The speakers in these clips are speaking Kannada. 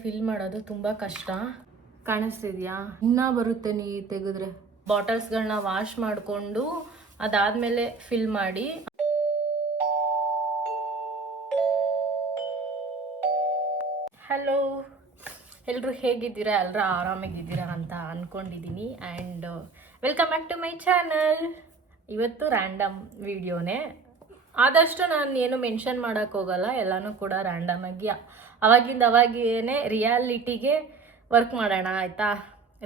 ಫಿಲ್ ಮಾಡೋದು ತುಂಬ ಕಷ್ಟ. ಕಾಣಿಸ್ತಿದ್ಯಾ? ಇನ್ನೂ ಬರುತ್ತೆ ನೀ ತೆಗೆದ್ರೆ. ಬಾಟಲ್ಸ್ಗಳನ್ನ ವಾಶ್ ಮಾಡಿಕೊಂಡು ಅದಾದಮೇಲೆ ಫಿಲ್ ಮಾಡಿ. ಹಲೋ, ಎಲ್ಲರೂ ಹೇಗಿದ್ದೀರಾ? ಎಲ್ಲರೂ ಆರಾಮಾಗಿದ್ದೀರಾ ಅಂತ ಅಂದ್ಕೊಂಡಿದ್ದೀನಿ. And welcome back to my channel. ಇವತ್ತು ರ್ಯಾಂಡಮ್ ವಿಡಿಯೋನೇ. ಆದಷ್ಟು ನಾನು ಏನು ಮೆನ್ಷನ್ ಮಾಡೋಕ್ಕೆ ಹೋಗಲ್ಲ, ಎಲ್ಲನೂ ಕೂಡ ರ್ಯಾಂಡಮಾಗಿ ಅವಾಗಿಂದ ರಿಯಾಲಿಟಿಗೆ ವರ್ಕ್ ಮಾಡೋಣ ಆಯಿತಾ.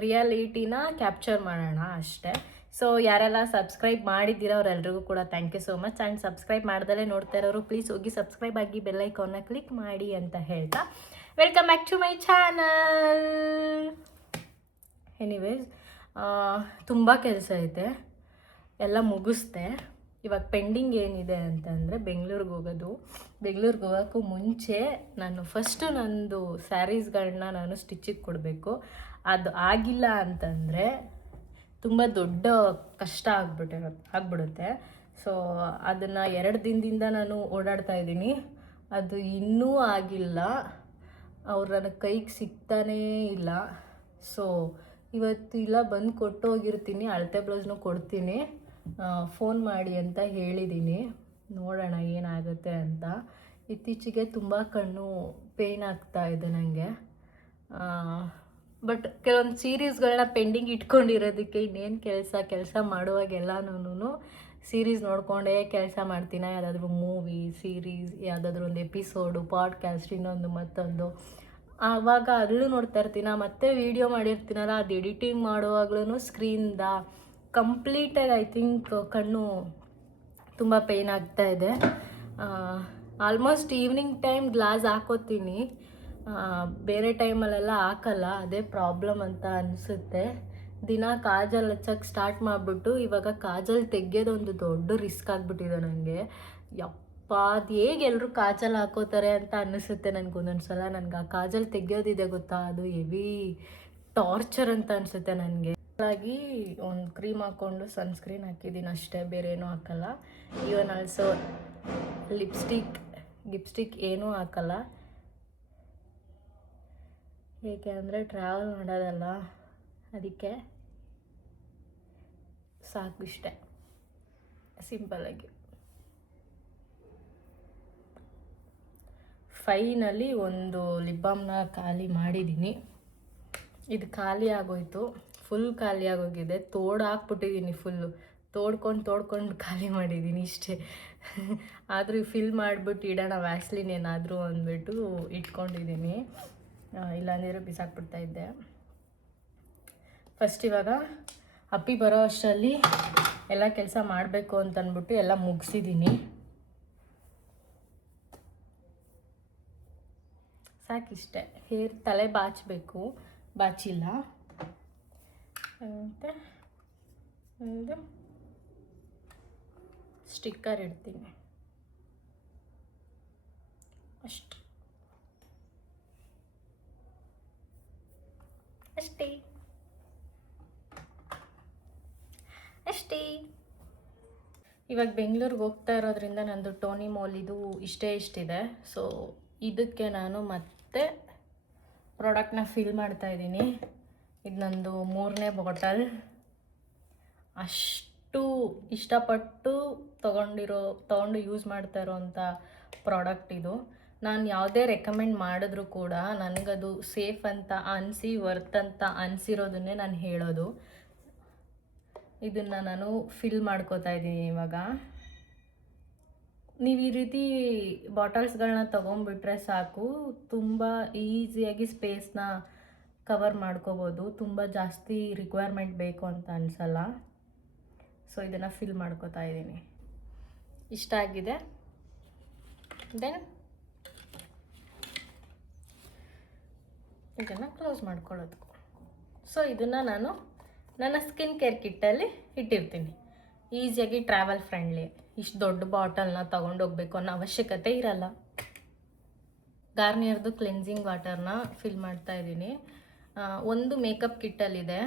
ರಿಯಾಲಿಟಿನ ಕ್ಯಾಪ್ಚರ್ ಮಾಡೋಣ ಅಷ್ಟೇ. ಸೊ ಯಾರೆಲ್ಲ ಸಬ್ಸ್ಕ್ರೈಬ್ ಮಾಡಿದ್ದೀರಾ ಅವರೆಲ್ರಿಗೂ ಕೂಡ thank you so much. And subscribe ಮಾಡ್ದಲೇ ನೋಡ್ತಾ ಇರೋರು ಪ್ಲೀಸ್ ಹೋಗಿ ಸಬ್ಸ್ಕ್ರೈಬ್ ಆಗಿ ಬೆಲ್ಲೈಕಾನ್ನ ಕ್ಲಿಕ್ ಮಾಡಿ ಅಂತ ಹೇಳ್ತಾ welcome back to my channel. Anyways, ತುಂಬ ಕೆಲಸ ಐತೆ, ಎಲ್ಲ ಮುಗಿಸ್ದೆ. ಇವಾಗ ಪೆಂಡಿಂಗ್ ಏನಿದೆ ಅಂತಂದರೆ ಬೆಂಗಳೂರಿಗೆ ಹೋಗೋದು. ಬೆಂಗಳೂರಿಗೆ ಹೋಗೋಕ್ಕೂ ಮುಂಚೆ ನಾನು ಫಸ್ಟು ನಂದು ಸ್ಯಾರೀಸ್ಗಳನ್ನ ನಾನು ಸ್ಟಿಚ್ಚಿಗೆ ಕೊಡಬೇಕು. ಆಗಿಲ್ಲ ಅಂತಂದರೆ ತುಂಬ ದೊಡ್ಡ ಕಷ್ಟ ಆಗ್ಬಿಡುತ್ತೆ. ಸೊ ಅದನ್ನು 2 ದಿನದಿಂದ ನಾನು ಓಡಾಡ್ತಾ ಇದ್ದೀನಿ. ಅದು ಇನ್ನೂ ಆಗಿಲ್ಲ, ಅವ್ರು ನನಗೆ ಕೈಗೆ ಸಿಗ್ತಾನೇ ಇಲ್ಲ. ಸೊ ಇವತ್ತು ಇಲ್ಲ ಬಂದು ಕೊಟ್ಟು ಹೋಗಿರ್ತೀನಿ, ಅಳತೆ ಬ್ಲೌಸ್ನೂ ಕೊಡ್ತೀನಿ, ಫೋನ್ ಮಾಡಿ ಅಂತ ಹೇಳಿದ್ದೀನಿ. ನೋಡೋಣ ಏನಾಗುತ್ತೆ ಅಂತ. ಇತ್ತೀಚೆಗೆ ತುಂಬ ಕಣ್ಣು ಪೇಯ್ನ್ ಆಗ್ತಾ ಇದೆ ನನಗೆ. ಬಟ್ ಕೆಲವೊಂದು ಸೀರೀಸ್ಗಳನ್ನ ಪೆಂಡಿಂಗ್ ಇಟ್ಕೊಂಡಿರೋದಕ್ಕೆ ಇನ್ನೇನು ಕೆಲಸ ಮಾಡುವಾಗೆಲ್ಲನೂ ಸೀರೀಸ್ ನೋಡಿಕೊಂಡೇ ಕೆಲಸ ಮಾಡ್ತೀನಿ. ಯಾವುದಾದ್ರೂ ಮೂವಿ, ಸೀರೀಸ್, ಯಾವುದಾದ್ರೂ ಒಂದು ಎಪಿಸೋಡು, ಪಾಡ್ಕ್ಯಾಸ್ಟ್, ಇನ್ನೊಂದು ಮತ್ತೊಂದು, ಆವಾಗ ಅದರಲ್ಲೂ ನೋಡ್ತಾ ಇರ್ತೀನ. ಮತ್ತೆ ವೀಡಿಯೋ ಮಾಡಿರ್ತೀನಲ್ಲ, ಅದು ಎಡಿಟಿಂಗ್ ಮಾಡುವಾಗ್ಲೂ ಸ್ಕ್ರೀನ್ದ ಕಂಪ್ಲೀಟಾಗಿ ಐ ಥಿಂಕ್ ಕಣ್ಣು ತುಂಬ ಪೇಯ್ನ್ ಆಗ್ತಾಯಿದೆ. ಆಲ್ಮೋಸ್ಟ್ ಈವ್ನಿಂಗ್ ಟೈಮ್ ಗ್ಲಾಸ್ ಹಾಕೋತೀನಿ, ಬೇರೆ ಟೈಮಲ್ಲೆಲ್ಲ ಹಾಕಲ್ಲ. ಅದೇ ಪ್ರಾಬ್ಲಮ್ ಅಂತ ಅನಿಸುತ್ತೆ. ದಿನ ಕಾಜಲ್ ಹಚ್ಚಕ್ಕೆ ಸ್ಟಾರ್ಟ್ ಮಾಡಿಬಿಟ್ಟು ಇವಾಗ ಕಾಜಲ್ ತೆಗೆಯೋದೊಂದು ದೊಡ್ಡ ರಿಸ್ಕ್ ಆಗಿಬಿಟ್ಟಿದೆ ನನಗೆ. ಯಪ್ಪ, ಅದು ಹೇಗೆ ಎಲ್ಲರೂ ಕಾಜಲ್ ಹಾಕೋತಾರೆ ಅಂತ ಅನ್ನಿಸುತ್ತೆ ನನಗೊಂದೊಂದು ಸಲ. ನನಗೆ ಆ ಕಾಜಲ್ ತೆಗೆಯೋದಿದೆ ಗೊತ್ತಾ, ಅದು ಹೆವಿ ಟಾರ್ಚರ್ ಅಂತ ಅನಿಸುತ್ತೆ ನನಗೆ. ಹಾಗಾಗಿ ಒಂದು ಕ್ರೀಮ್ ಹಾಕ್ಕೊಂಡು ಸನ್ಸ್ಕ್ರೀನ್ ಹಾಕಿದ್ದೀನಿ ಅಷ್ಟೇ, ಬೇರೆ ಏನೂ ಹಾಕಲ್ಲ. ಈವನ್ ಆಲ್ಸೋ ಲಿಪ್ಸ್ಟಿಕ್ ಏನೂ ಹಾಕಲ್ಲ. ಏಕೆ ಅಂದರೆ ಟ್ರಾವೆಲ್ ಮಾಡೋದಲ್ಲ, ಅದಕ್ಕೆ ಸಾಕು ಇಷ್ಟೇ, ಸಿಂಪಲ್ಲಾಗಿ. ಫೈನಲಿ ಒಂದು ಲಿಪ್ ಬಾಮ್ನ ಖಾಲಿ ಮಾಡಿದ್ದೀನಿ. ಇದು ಖಾಲಿ ಆಗೋಯ್ತು, ಫುಲ್ ಖಾಲಿ ಆಗೋಗಿದೆ. ಹಾಕ್ಬಿಟ್ಟಿದ್ದೀನಿ, ಫುಲ್ಲು ತೋಡ್ಕೊಂಡು ಖಾಲಿ ಮಾಡಿದ್ದೀನಿ ಇಷ್ಟೇ. ಆದರೂ ಫಿಲ್ ಮಾಡಿಬಿಟ್ಟು ಇಡೋಣ ವ್ಯಾಸ್ಲಿನ್ ಏನಾದರೂ ಅಂದ್ಬಿಟ್ಟು ಇಟ್ಕೊಂಡಿದ್ದೀನಿ, ಇಲ್ಲಾಂದಿರೋ ಬಿಸಾಕ್ಬಿಡ್ತಾಯಿದ್ದೆ. ಫಸ್ಟ್ ಇವಾಗ ಅಪ್ಪಿ ಬರೋ ಅಷ್ಟರಲ್ಲಿ ಎಲ್ಲ ಕೆಲಸ ಮಾಡಬೇಕು ಅಂತಂದ್ಬಿಟ್ಟು ಎಲ್ಲ ಮುಗಿಸಿದ್ದೀನಿ. ಸಾಕಿಷ್ಟೆ. ತಲೆ ಬಾಚಬೇಕು, ಬಾಚಿಲ್ಲ. ಮತ್ತು ಒಂದು ಸ್ಟಿಕ್ಕರ್ ಇಡ್ತೀನಿ ಅಷ್ಟೇ. ಇವಾಗ ಬೆಂಗಳೂರಿಗೆ ಹೋಗ್ತಾ ಇರೋದ್ರಿಂದ ನಂದು ಟೋನಿ ಮೋಲಿದು ಇಷ್ಟಿದೆ. ಸೊ ಇದಕ್ಕೆ ನಾನು ಮತ್ತೆ ಪ್ರಾಡಕ್ಟ್ನ ಫಿಲ್ ಮಾಡ್ತಾಯಿದ್ದೀನಿ. ಇದು ನಂದು 3ನೇ ಬಾಟಲ್. ಅಷ್ಟು ಇಷ್ಟಪಟ್ಟು ತೊಗೊಂಡು ಯೂಸ್ ಮಾಡ್ತಾ ಇರೋವಂಥ ಪ್ರಾಡಕ್ಟ್ ಇದು. ನಾನು ಯಾವುದೇ ರೆಕಮೆಂಡ್ ಮಾಡಿದ್ರೂ ಕೂಡ ನನಗದು ಸೇಫ್ ಅಂತ ಅನಿಸಿ, ವರ್ತ್ ಅಂತ ಅನಿಸಿರೋದನ್ನೇ ನಾನು ಹೇಳೋದು. ಇದನ್ನು ನಾನು ಫಿಲ್ ಮಾಡ್ಕೋತಾ ಇದ್ದೀನಿ ಇವಾಗ. ನೀವು ಈ ರೀತಿ ಬಾಟಲ್ಸ್ಗಳನ್ನ ತೊಗೊಂಡ್ಬಿಟ್ರೆ ಸಾಕು, ತುಂಬ ಈಸಿಯಾಗಿ ಸ್ಪೇಸ್ನ ಕವರ್ ಮಾಡ್ಕೋಬೋದು. ತುಂಬ ಜಾಸ್ತಿ ರಿಕ್ವೈರ್ಮೆಂಟ್ ಬೇಕು ಅಂತ ಅನಿಸಲ್ಲ. ಸೊ ಇದನ್ನು ಫಿಲ್ ಮಾಡ್ಕೋತಾ ಇದ್ದೀನಿ. ಇಷ್ಟ ಆಗಿದೆ. ದೆನ್ ಇದನ್ನು ಕ್ಲೋಸ್ ಮಾಡ್ಕೊಳ್ಳೋದು. ಸೊ ಇದನ್ನು ನಾನು ನನ್ನ ಸ್ಕಿನ್ ಕೇರ್ ಕಿಟ್ಟಲ್ಲಿ ಇಟ್ಟಿರ್ತೀನಿ. ಈಸಿಯಾಗಿ ಟ್ರಾವೆಲ್ ಫ್ರೆಂಡ್ಲಿ. ಇಷ್ಟು ದೊಡ್ಡ ಬಾಟಲ್ನ ತೊಗೊಂಡೋಗ್ಬೇಕು ಅನ್ನೋ ಅವಶ್ಯಕತೆ ಇರಲ್ಲ. ಗಾರ್ನಿಯರ್ದು ಕ್ಲೆನ್ಸಿಂಗ್ ವಾಟರ್ನ ಫಿಲ್ ಮಾಡ್ತಾಯಿದ್ದೀನಿ. ಒಂದು ಮೇಕಪ್ ಕಿಟ್ಟಲ್ಲಿದೆ.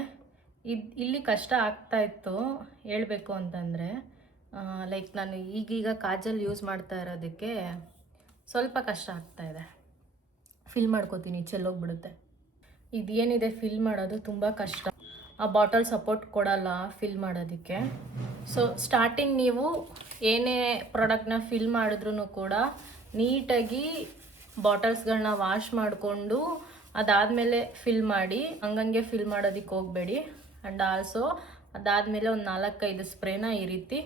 ಇಲ್ಲಿ ಕಷ್ಟ ಆಗ್ತಾಯಿತ್ತು ಹೇಳಬೇಕು ಅಂತಂದರೆ, ಲೈಕ್ ನಾನು ಈಗೀಗ ಕಾಜಲ್ ಯೂಸ್ ಮಾಡ್ತಾ ಇರೋದಕ್ಕೆ ಸ್ವಲ್ಪ ಕಷ್ಟ ಆಗ್ತಾಯಿದೆ. ಫಿಲ್ ಮಾಡ್ಕೋತೀನಿ, ಚೆಲ್ಲೋಗ್ಬಿಡುತ್ತೆ. ಇದೇನಿದೆ ಫಿಲ್ ಮಾಡೋದು ತುಂಬ ಕಷ್ಟ. ಆ ಬಾಟಲ್ ಸಪೋರ್ಟ್ ಕೊಡಲ್ಲ ಫಿಲ್ ಮಾಡೋದಕ್ಕೆ. ಸೊ ಸ್ಟಾರ್ಟಿಂಗ್ ನೀವು ಏನೇ ಪ್ರಾಡಕ್ಟ್ನ ಫಿಲ್ ಮಾಡಿದ್ರೂ ಕೂಡ ನೀಟಾಗಿ ಬಾಟಲ್ಸ್ಗಳನ್ನ ವಾಶ್ ಮಾಡಿಕೊಂಡು ಅದಾದಮೇಲೆ ಫಿಲ್ ಮಾಡಿ, ಹಂಗಂಗೆ ಫಿಲ್ ಮಾಡೋದಕ್ಕೆ ಹೋಗಬೇಡಿ. ಆ್ಯಂಡ್ ಆಲ್ಸೋ ಅದಾದಮೇಲೆ ಒಂದು 4-5 ಸ್ಪ್ರೇನ ಈ ರೀತಿ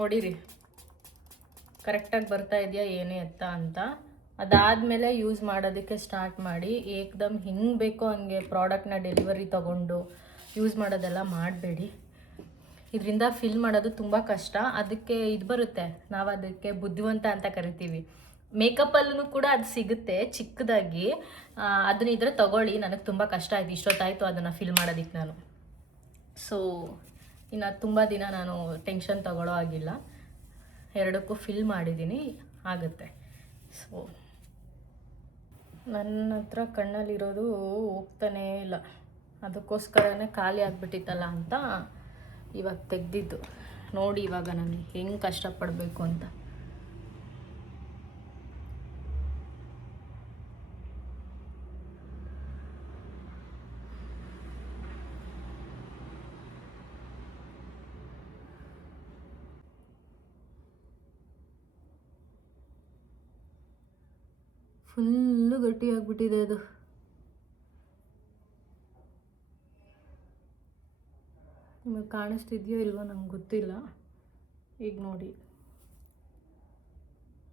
ಹೊಡೀರಿ, ಕರೆಕ್ಟಾಗಿ ಬರ್ತಾ ಇದೆಯಾ ಏನೇ ಎತ್ತ ಅಂತ. ಅದಾದಮೇಲೆ ಯೂಸ್ ಮಾಡೋದಕ್ಕೆ ಸ್ಟಾರ್ಟ್ ಮಾಡಿ. ಏಕ್ದಮ್ ಹಿಂಗೆ ಬೇಕೋ ಹಂಗೆ ಪ್ರಾಡಕ್ಟ್ನ ಡೆಲಿವರಿ ತೊಗೊಂಡು ಯೂಸ್ ಮಾಡೋದೆಲ್ಲ ಮಾಡಬೇಡಿ. ಇದರಿಂದ ಫಿಲ್ ಮಾಡೋದು ತುಂಬ ಕಷ್ಟ. ಅದಕ್ಕೆ ಇದು ಬರುತ್ತೆ, ನಾವು ಅದಕ್ಕೆ ಬುದ್ಧಿವಂತ ಅಂತ ಕರಿತೀವಿ. ಮೇಕಪ್ಪಲ್ಲೂ ಕೂಡ ಅದು ಸಿಗುತ್ತೆ ಚಿಕ್ಕದಾಗಿ. ಅದನ್ನ ಇದ್ರೆ ತೊಗೊಳ್ಳಿ. ನನಗೆ ತುಂಬ ಕಷ್ಟ ಆಯಿತು, ಇಷ್ಟೊತ್ತಾಯಿತು ಅದನ್ನು ಫಿಲ್ ಮಾಡೋದಕ್ಕೆ ನಾನು. ಸೊ ಇನ್ನು ತುಂಬ ದಿನ ನಾನು ಟೆನ್ಷನ್ ತೊಗೊಳ್ಳೋ ಆಗಿಲ್ಲ. ಎರಡಕ್ಕೂ ಫಿಲ್ ಮಾಡಿದ್ದೀನಿ, ಆಗುತ್ತೆ. ಸೊ ನನ್ನ ಹತ್ರ ಕಣ್ಣಲ್ಲಿರೋದು ಹೋಗ್ತಾನೇ ಇಲ್ಲ, ಅದಕ್ಕೋಸ್ಕರನೇ ಖಾಲಿ ಆಗಿಬಿಟ್ಟಿತ್ತಲ್ಲ ಅಂತ ಇವಾಗ ತೆಗೆದಿದ್ದು. ನೋಡಿ ಇವಾಗ ನಾನು ಹೆಂಗೆ ಕಷ್ಟಪಡಬೇಕು ಅಂತ. ಫುಲ್ಲು ಗಟ್ಟಿಯಾಗ್ಬಿಟ್ಟಿದೆ ಅದು. ನಿಮಗೆ ಕಾಣಿಸ್ತಿದೆಯೋ ಇಲ್ವೋ ನಂಗೆ ಗೊತ್ತಿಲ್ಲ. ಈಗ ನೋಡಿ,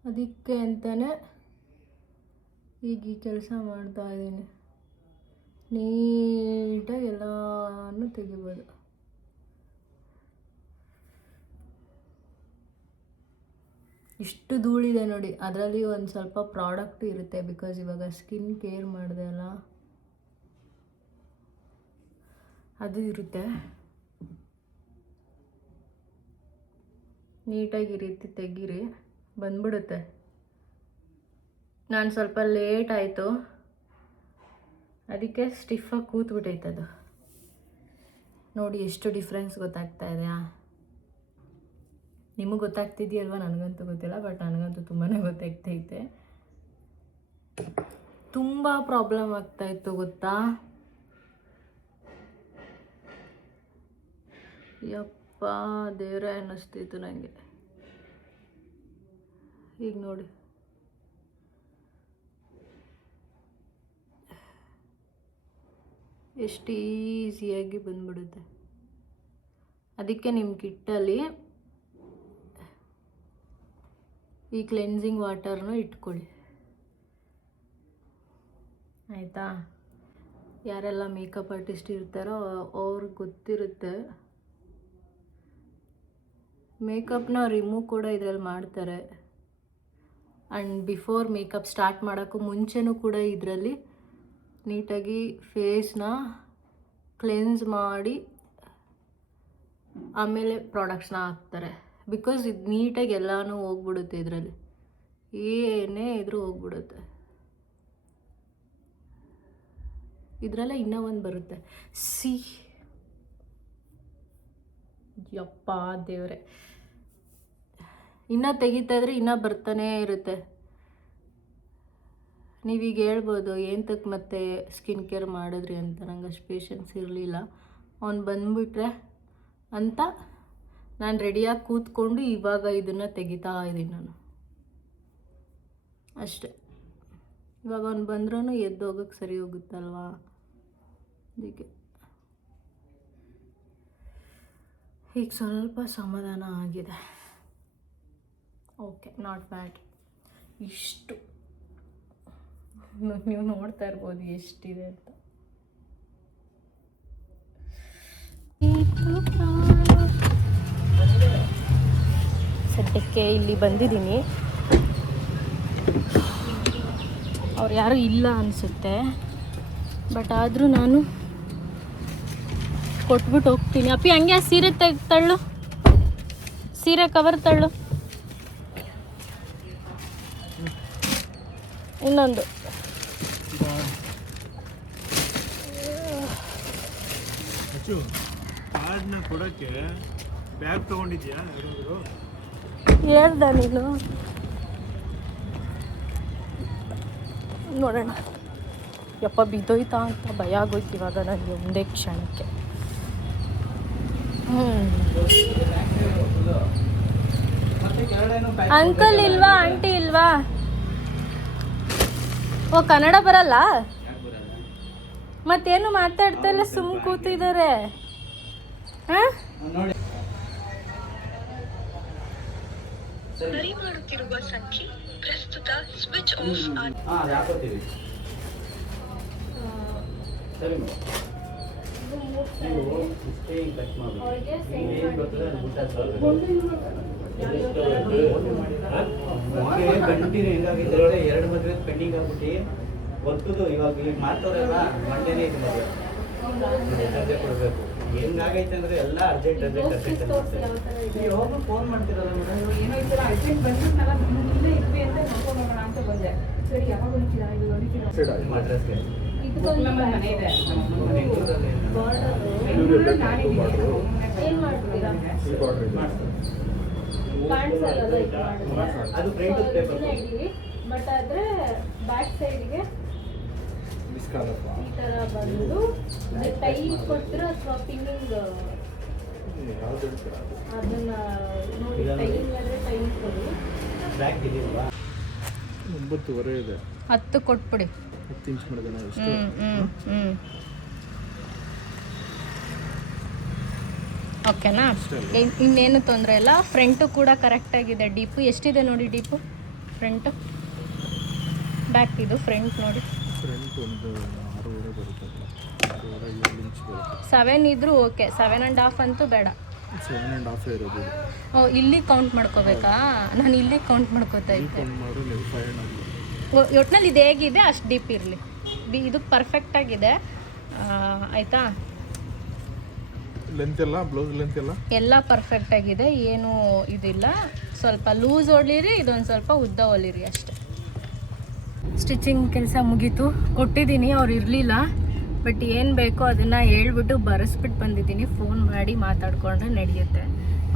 ಅದಕ್ಕೆ ಅಂತಲೇ ಈಗ ಈ ಕೆಲಸ ಮಾಡ್ತಾ ಇದ್ದೀನಿ. ನೀಟಾಗಿ ಎಲ್ಲನೂ ತೆಗಿಬೋದು. ಇಷ್ಟು ಧೂಳಿದೆ ನೋಡಿ. ಅದರಲ್ಲಿ ಒಂದು ಸ್ವಲ್ಪ ಪ್ರಾಡಕ್ಟ್ ಇರುತ್ತೆ, ಬಿಕಾಸ್ ಇವಾಗ ಸ್ಕಿನ್ ಕೇರ್ ಮಾಡಿದೆ ಅಲ್ಲ, ಅದು ಇರುತ್ತೆ. ನೀಟಾಗಿ ಈ ರೀತಿ ತೆಗೀರಿ, ಬಂದ್ಬಿಡುತ್ತೆ. ನಾನು ಸ್ವಲ್ಪ ಲೇಟ್ ಆಯಿತು, ಅದಕ್ಕೆ ಸ್ಟಿಫಾಗಿ ಕೂತ್ಬಿಟ್ಟೈತೆ ಅದು. ನೋಡಿ ಎಷ್ಟು ಡಿಫ್ರೆನ್ಸ್ ಗೊತ್ತಾಗ್ತಾ ಇದೆಯಾ? ನಿಮಗೆ ಗೊತ್ತಾಗ್ತಿದೆಯಲ್ವ? ನನಗಂತೂ ಗೊತ್ತಿಲ್ಲ, ಬಟ್ ನನಗಂತೂ ತುಂಬಾ ಗೊತ್ತಾಗ್ತೈತೆ. ತುಂಬ ಪ್ರಾಬ್ಲಮ್ ಆಗ್ತಾಯಿತ್ತು ಗೊತ್ತಾ? ಯಪ್ಪ ದೇವ್ರೆ ಅನ್ನಿಸ್ತಿತ್ತು ನನಗೆ. ಈಗ ನೋಡಿ, ಎಷ್ಟು ಈಸಿಯಾಗಿ ಬಂದ್ಬಿಡುತ್ತೆ. ಅದಕ್ಕೆ ನಿಮ್ಮ ಕಿಟ್ಟಲ್ಲಿ ಈ ಕ್ಲೆನ್ಸಿಂಗ್ ವಾಟರ್ನ ಇಟ್ಕೊಳ್ಳಿ, ಆಯಿತಾ? ಯಾರೆಲ್ಲ ಮೇಕಪ್ ಆರ್ಟಿಸ್ಟ್ ಇರ್ತಾರೋ ಅವ್ರಿಗೆ ಗೊತ್ತಿರುತ್ತೆ. ಮೇಕಪ್ನ ರಿಮೂವ್ ಕೂಡ ಇದರಲ್ಲಿ ಮಾಡ್ತಾರೆ. ಆ್ಯಂಡ್ ಬಿಫೋರ್ ಮೇಕಪ್ ಸ್ಟಾರ್ಟ್ ಮಾಡೋಕ್ಕೂ ಮುಂಚೆನೂ ಕೂಡ ಇದರಲ್ಲಿ ನೀಟಾಗಿ ಫೇಸ್ನ ಕ್ಲೆನ್ಸ್ ಮಾಡಿ ಆಮೇಲೆ ಪ್ರಾಡಕ್ಟ್ಸ್ನ ಹಾಕ್ತಾರೆ. ಬಿಕಾಸ್ ಇದು ನೀಟಾಗಿ ಎಲ್ಲನೂ ಹೋಗ್ಬಿಡುತ್ತೆ, ಇದರಲ್ಲಿ ಏನೇ ಇದ್ರೂ ಹೋಗ್ಬಿಡುತ್ತೆ. ಇದರಲ್ಲೇ ಇನ್ನೂ ಒಂದು ಬರುತ್ತೆ, ಯಪ್ಪ ದೇವ್ರೆ, ಇನ್ನೂ ತೆಗಿತಾ ಇದ್ರೆ ಇನ್ನೂ ಬರ್ತಾನೇ ಇರುತ್ತೆ. ನೀವೀಗ ಹೇಳ್ಬೋದು ಏನಕ್ಕೆ ಮತ್ತೆ ಸ್ಕಿನ್ ಕೇರ್ ಮಾಡಿದ್ರಿ ಅಂತ. ನಂಗೆ ಅಷ್ಟು ಪೇಷನ್ಸ್ ಇರಲಿಲ್ಲ. ಅವ್ನು ಬಂದುಬಿಟ್ರೆ ಅಂತ ನಾನು ರೆಡಿಯಾಗಿ ಕೂತ್ಕೊಂಡು ಇವಾಗ ಇದನ್ನು ತೆಗಿತಾ ಇದ್ದೀನಿ ನಾನು ಅಷ್ಟೆ. ಇವಾಗ ಅವ್ನು ಬಂದ್ರೂ ಎದ್ದು ಹೋಗೋಕ್ಕೆ ಸರಿ ಹೋಗುತ್ತಲ್ವಾ, ಅದಕ್ಕೆ ಈಗ ಸ್ವಲ್ಪ ಸಮಾಧಾನ ಆಗಿದೆ. Okay, not bad. ಇಷ್ಟು ನೀವು ನೋಡ್ತಾ ಇರ್ಬೋದು ಎಷ್ಟಿದೆ ಅಂತ. ಸದ್ಯಕ್ಕೆ ಇಲ್ಲಿ ಬಂದಿದ್ದೀನಿ. ಅವ್ರು ಯಾರೂ ಇಲ್ಲ ಅನಿಸುತ್ತೆ, ಬಟ್ ಆದರೂ ನಾನು ಕೊಟ್ಬಿಟ್ಟು ಹೋಗ್ತೀನಿ. ಅಪ್ಪಿ ಹಂಗೆ ಸೀರೆ ತಳ್ಳು, ಸೀರೆ ಕವರ್ ತಳ್ಳು. ಇನ್ನೊಂದು ಕಾರ್ಡ್ನ ಕೊಡೋಕ್ಕೆ ಬ್ಯಾಗ್ ತೊಗೊಂಡಿದ್ಯಾ? ಹೇಳ್ದ ನೀನು ನೋಡೋಣ. ಯಪ್ಪ ಬಿದ್ದೋಯ್ತಾ ಅಂತ ಭಯ ಆಗೋಯ್ತು ಇವಾಗ ನನಗೆ ಒಂದೇ ಕ್ಷಣಕ್ಕೆ. ಅಂಕಲ್ ಇಲ್ವಾ, ಆಂಟಿ ಇಲ್ವಾ? ಓ ಕನ್ನಡ ಬರಲ್ಲ? ಮತ್ತೇನು ಮಾತಾಡ್ತಾ ಇಲ್ಲ, ಸುಮ್ಮ ಕೂತಿದ್ದಾರೆ. ಹಾಂ ಮಾಡುತ್ತಿರುವ ಸಂಖ್ಯೆ ಪ್ರಸ್ತುತ ಸ್ವಿಚ್ ಆಫ್ ಹಾಕೋತೀವಿ. ಸರಿ ಕಂಟಿನ್ಯೂ ಹೆಂಗಾಗಿದ್ರೊಳಗೆ 2 ಮದುವೆ ಪೆಂಡಿಂಗ್ ಆಗ್ಬಿಟ್ಟು ಒತ್ತುದು ಇವಾಗ ಈಗ ಮಾಡ್ತವ್ರಲ್ಲ ಮಂಡೇನೇ ಇದು ಮದುವೆ ರಜೆ ಕೊಡಬೇಕು. ಹೆಂಗಾಗೈತೆ ಅಂದ್ರೆ ಎಲ್ಲ ಅರ್ಜೆಂಟ್ ಹೋಗಿ ಫೋನ್ ಮಾಡ್ತಿರಲ್ಲ ಮೇಡಮ್, ಏನೋ ಈ ಥರ ಅರ್ಜೆಂಟ್ ಬಂದ್ಬಿಟ್ನಲ್ಲ, ಇಲ್ಲೇ ಇದ್ವಿ ಅಂತ ನೋಡ್ಕೊಂಡು ಹೋಗೋಣ ಅಂತ ಬಂದೆ. ಸರಿ ಯಾವಾಗ ಹೊಲಿತೀರಾ? ಇದು ಹೊಲಿತೀರಾ? ಅಡ್ರೆಸ್ಗೆ ನಮ್ಮ ಮನೆ ಇದೆ, ಏನು ಮಾಡ್ತೀರಾ? ಕಾಣಿಸಲ್ಲ ಅದು ಪ್ರಿಂಟ್ ಪೇಪರ್ ಬಟ್ ಆದರೆ ಬ್ಯಾಕ್ ಸೈಡ್ಗೆ ಈ ಥರ ಬಂದು ಟೈ ಕೊಡ್ತೀರಾ ಅಥವಾ ಪಿನ್ನಿಂಗ್ ಅದನ್ನ ನೋಡಿ. ಟೈಮಿಂಗ್ ಅಂದರೆ ಟೈಮ್ ಕೊಡಿ. ಬ್ಯಾಗ್ ಇದೆಯಲ್ವಾ? 9:30 ಇದೆ. 10 ಕೊಟ್ಬಿಡಿ. 10 ಇಂಚ್ ಮಾಡಿದೆ ಓಕೆನಾ? ಇನ್ನೇನು ತೊಂದರೆ ಇಲ್ಲ. ಫ್ರಂಟು ಕೂಡ ಕರೆಕ್ಟಾಗಿದೆ. ಡೀಪು ಎಷ್ಟಿದೆ ನೋಡಿ, ಡೀಪು ಫ್ರಂಟು ಬ್ಯಾಕ್ ಇದು ಫ್ರಂಟ್ ನೋಡಿ. ಫ್ರಂಟ್ ಒಂದು 6.5 ಬರುತ್ತೆ, 7 ಇಂಚ್ ಬರುತ್ತೆ. 7 ಇದ್ರೂ ಓಕೆ, 7.5 ಅಂತೂ ಬೇಡ. 7.5 ಇರೋದು. ಓ ಇಲ್ಲಿ ಕೌಂಟ್ ಮಾಡ್ಕೋಬೇಕಾ? ನಾನು ಇಲ್ಲಿ ಕೌಂಟ್ ಮಾಡ್ಕೋತಾ ಇದ್ದೆ. ಒಟ್ಟಿನಲ್ಲಿ ಇದು ಹೇಗಿದೆ ಅಷ್ಟು ಡೀಪ್ ಇರಲಿ. ಇದು ಪರ್ಫೆಕ್ಟಾಗಿದೆ ಆಯಿತಾ? ಲೆಂತ್ ಎಲ್ಲ, ಬ್ಲೌಸ್ ಲೆಂತ್ ಎಲ್ಲ ಪರ್ಫೆಕ್ಟಾಗಿದೆ, ಏನು ಇದಿಲ್ಲ. ಸ್ವಲ್ಪ ಲೂಸ್ ಹೊಲಿರಿ, ಇದೊಂದು ಸ್ವಲ್ಪ ಉದ್ದ ಹೊಲಿರಿ ಅಷ್ಟೆ. ಸ್ಟಿಚಿಂಗ್ ಕೆಲಸ ಮುಗೀತು, ಕೊಟ್ಟಿದ್ದೀನಿ. ಅವ್ರು ಇರಲಿಲ್ಲ, ಬಟ್ ಏನು ಬೇಕೋ ಅದನ್ನು ಹೇಳ್ಬಿಟ್ಟು ಬರೆಸ್ಬಿಟ್ಟು ಬಂದಿದ್ದೀನಿ. ಫೋನ್ ಮಾಡಿ ಮಾತಾಡಿಕೊಂಡ್ರೆ ನಡೆಯುತ್ತೆ.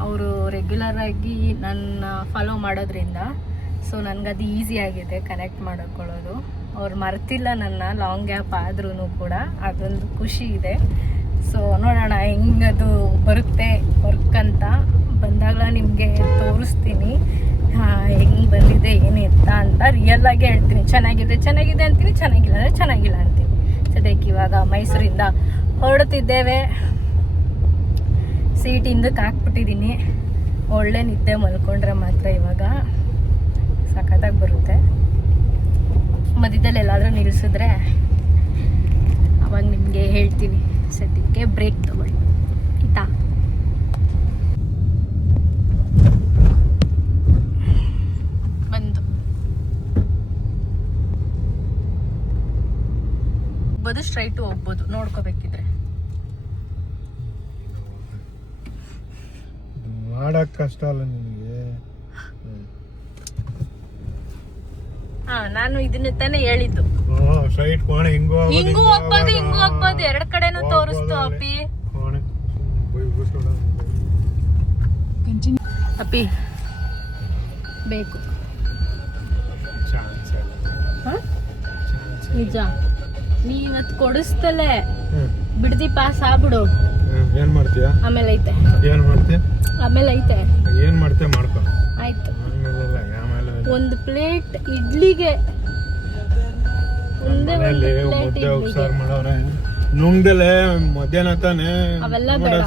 ಅವರು ರೆಗ್ಯುಲರಾಗಿ ನನ್ನ ಫಾಲೋ ಮಾಡೋದ್ರಿಂದ ಸೊ ನನಗದು ಈಸಿ ಆಗಿದೆ ಕನೆಕ್ಟ್ ಮಾಡ್ಕೊಳ್ಳೋದು. ಅವ್ರು ಮರ್ತಿಲ್ಲ ನನ್ನ, ಲಾಂಗ್ ಗ್ಯಾಪ್ ಆದ್ರೂ ಕೂಡ ಅದೊಂದು ಖುಷಿ ಇದೆ. ಸೊ ನೋಡೋಣ ಹೆಂಗದು ಬರುತ್ತೆ ವರ್ಕ್ ಅಂತ. ಬಂದಾಗ ನಿಮಗೆ ತೋರಿಸ್ತೀನಿ ಹೆಂಗೆ ಬಂದಿದೆ ಏನು ಎತ್ತ ಅಂತ. ರಿಯಲ್ಲಾಗಿ ಹೇಳ್ತೀನಿ. ಚೆನ್ನಾಗಿದೆ ಅಂತೀನಿ, ಚೆನ್ನಾಗಿಲ್ಲ ಅಂದರೆ ಚೆನ್ನಾಗಿಲ್ಲ ಅಂತೀನಿ. ಸದ್ಯಕ್ಕೆ ಇವಾಗ ಮೈಸೂರಿಂದ ಹೊರಡುತ್ತಿದ್ದೇವೆ. ಸೀಟ್ ಹಿಂದಕ್ಕೆ ಹಾಕ್ಬಿಟ್ಟಿದ್ದೀನಿ. ಒಳ್ಳೆ ನಿದ್ದೆ ಮಲ್ಕೊಂಡ್ರೆ ಮಾತ್ರ ಇವಾಗ ಸಖತ್ತಾಗಿ ಬರುತ್ತೆ. ಮಧ್ಯದಲ್ಲಿ ಎಲ್ಲಾದರೂ ನಿಲ್ಲಿಸಿದ್ರೆ ಅವಾಗ ನಿಮಗೆ ಹೇಳ್ತೀನಿ. ಸದ್ಯಕ್ಕೆ ಬ್ರೇಕ್ ತಗೊಳ್ಳಿ ಆಯಿತಾ? ಬಂದು ಹೋಗ್ಬೋದು, ಸ್ಟ್ರೈಟು ಹೋಗ್ಬೋದು, ನೋಡ್ಕೋಬೇಕಿದ್ರೆ. ಮಾಡಕ್ ಕಷ್ಟ ಅಲ್ಲ ನಿನಗೆ? ನಾನು ಇದನ್ನ ತಾನೇ ಹೇಳಿದ್ದು. ಸ್ಟ್ರೈಟ್ ಕೋಣೆ ಹಿಂಗೂ ಹೋಗ್ಬೋದು, ಹಿಂಗೂ ಹೋಗ್ಬೋದು, ಎರಡು ಕಡೆನೂ ತೋರಿಸ್ತು ಅಪ್ಪಿ. ಅಪ್ಪಿ ಬೇಕು ನಿಜ. ನೀವತ್ತು ಕೊಡಿಸ್ತಲೇ ಬಿಡ್ದಿ ಪಾಸ್ ಆಗ್ಬಿಡು. ಏನ್ ಮಾಡ್ತೀಯ? ಆಮೇಲೆ ಐತೆ. ಏನ್ ಮಾಡ್ತೀಯ? ಆಮೇಲೆ ಐತೆ. ಏನ್ ಮಾಡ್ತೀಯ ಮಾಡ್ಕೊ. ಆಯ್ತು. ಒಂದು ಪ್ಲೇಟ್ ಇಡ್ಲಿಗೆ ಮುದ್ದೆ ಉಪ್ಸಾರು ಮಾಡೋರೆ ನುಂಗ್ದಲೆ ಮಧ್ಯಾಹ್ನ ತಾನೆ. ಅವೆಲ್ಲ ಬೇಡ.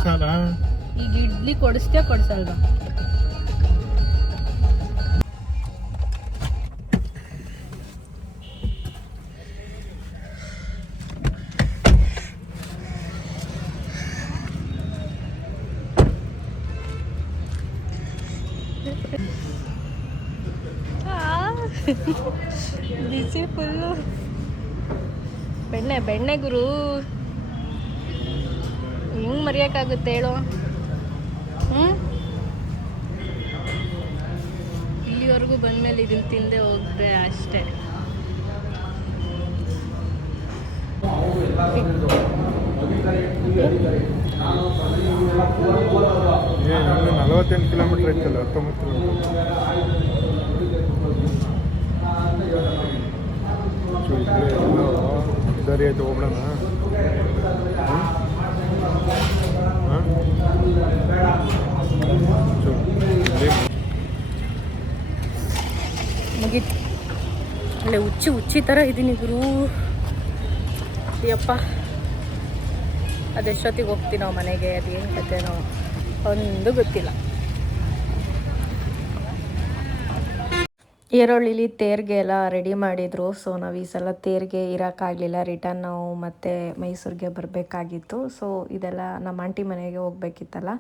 ಈಗ ಇಡ್ಲಿ ಕೊಡಿಸ್ತೀಯ ಕೊಡಿಸಲ್ವಾ? ಬಿಸಿ ಫುಲ್ಲು. ಬೆಣ್ಣೆ ಗುರು, ಹೆಂಗೆ ಮರೆಯೋಕ್ಕಾಗುತ್ತೆ ಹೇಳು? ಇಲ್ಲಿವರೆಗೂ ಬಂದಮೇಲೆ ಇದನ್ನು ತಿಂದೆ ಹೋಗ್ದೆ ಅಷ್ಟೇ. 48 ಕಿಲೋಮೀಟರ್ ಐತಲ್ಲ, 19 ಕಿಲೋಮೀಟರ್. ಸರಿ ಆಯ್ತು ಹೋಗ್ಬಿಡೋಣ. ಮುಗೀತು. ಅಲ್ಲೇ ಹುಚ್ಚಿ ಥರ ಇದ್ದೀನಿ ಗುರು. ಯಪ್ಪ ಅದೆಷ್ಟೊತ್ತಿಗೆ ಹೋಗ್ತೀವಿ ನಾವು ಮನೆಗೆ, ಅದೇನು ಕತೆನೋ ಒಂದು ಗೊತ್ತಿಲ್ಲ. ಈರುಳ್ಳಿಲಿ ತೇರಿಗೆ ಎಲ್ಲ ರೆಡಿ ಮಾಡಿದರು. ಸೊ ನಾವು ಈ ಸಲ ತೇರಿಗೆ ಇರೋಕ್ಕಾಗಲಿಲ್ಲ, ರಿಟರ್ನ್ ನಾವು ಮತ್ತೆ ಮೈಸೂರಿಗೆ ಬರಬೇಕಾಗಿತ್ತು. ಸೊ ಇದೆಲ್ಲ ನಮ್ಮ ಆಂಟಿ ಮನೆಗೆ ಹೋಗ್ಬೇಕಿತ್ತಲ್ಲ,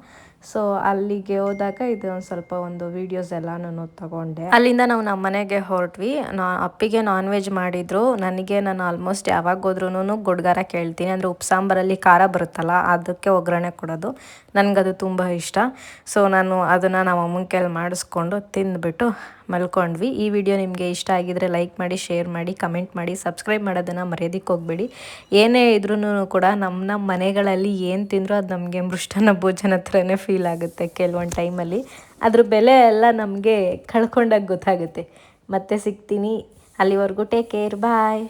ಸೊ ಅಲ್ಲಿಗೆ ಹೋದಾಗ ಇದು ಒಂದು ಸ್ವಲ್ಪ ಒಂದು ವೀಡಿಯೋಸ್ ಎಲ್ಲ ನಾನು ತಗೊಂಡೆ. ಅಲ್ಲಿಂದ ನಾವು ನಮ್ಮ ಮನೆಗೆ ಹೊರಟ್ವಿ. ಅಪ್ಪಿಗೆ ನಾನ್ ವೆಜ್ ಮಾಡಿದ್ರು. ನಾನು ಆಲ್ಮೋಸ್ಟ್ ಯಾವಾಗ ಹೋದ್ರೂ ಗೊಡ್ಗಾರ ಕೇಳ್ತೀನಿ, ಅಂದರೆ ಉಪ್ಪು ಸಾಂಬಾರಲ್ಲಿ ಖಾರ ಬರುತ್ತಲ್ಲ ಅದಕ್ಕೆ ಒಗ್ಗರಣೆ ಕೊಡೋದು, ನನಗದು ತುಂಬ ಇಷ್ಟ. ಸೊ ನಾನು ಅದನ್ನು ನಮ್ಮ ಅಮ್ಮನ ಕೈಯಲ್ಲಿ ಮಾಡಿಸ್ಕೊಂಡು ತಿಂದುಬಿಟ್ಟು ಮಲ್ಕೊಂಡ್ವಿ. ಈ ವಿಡಿಯೋ ನಿಮಗೆ ಇಷ್ಟ ಆಗಿದ್ರೆ ಲೈಕ್ ಮಾಡಿ, ಶೇರ್ ಮಾಡಿ, ಕಮೆಂಟ್ ಮಾಡಿ, ಸಬ್ಸ್ಕ್ರೈಬ್ ಮಾಡೋದನ್ನು ಮರೆಯೋದಕ್ಕೆ ಹೋಗಬೇಡಿ. ಏನೇ ಇದ್ರೂ ಕೂಡ ನಮ್ಮ ಮನೆಗಳಲ್ಲಿ ಏನು ತಿಂದರೂ ಅದು ನಮಗೆ ಮೃಷ್ಟಾನ್ನ ಭೋಜನ ಥರನೇ ಫೀಲ್ ಆಗುತ್ತೆ ಕೆಲವೊಂದು ಟೈಮಲ್ಲಿ. ಅದ್ರ ಬೆಲೆ ಎಲ್ಲ ನಮಗೆ ಕಳ್ಕೊಂಡಾಗ ಗೊತ್ತಾಗುತ್ತೆ. ಮತ್ತೆ ಸಿಗ್ತೀನಿ, ಅಲ್ಲಿವರೆಗೂ ಟೇಕ್ ಕೇರ್, ಬಾಯ್.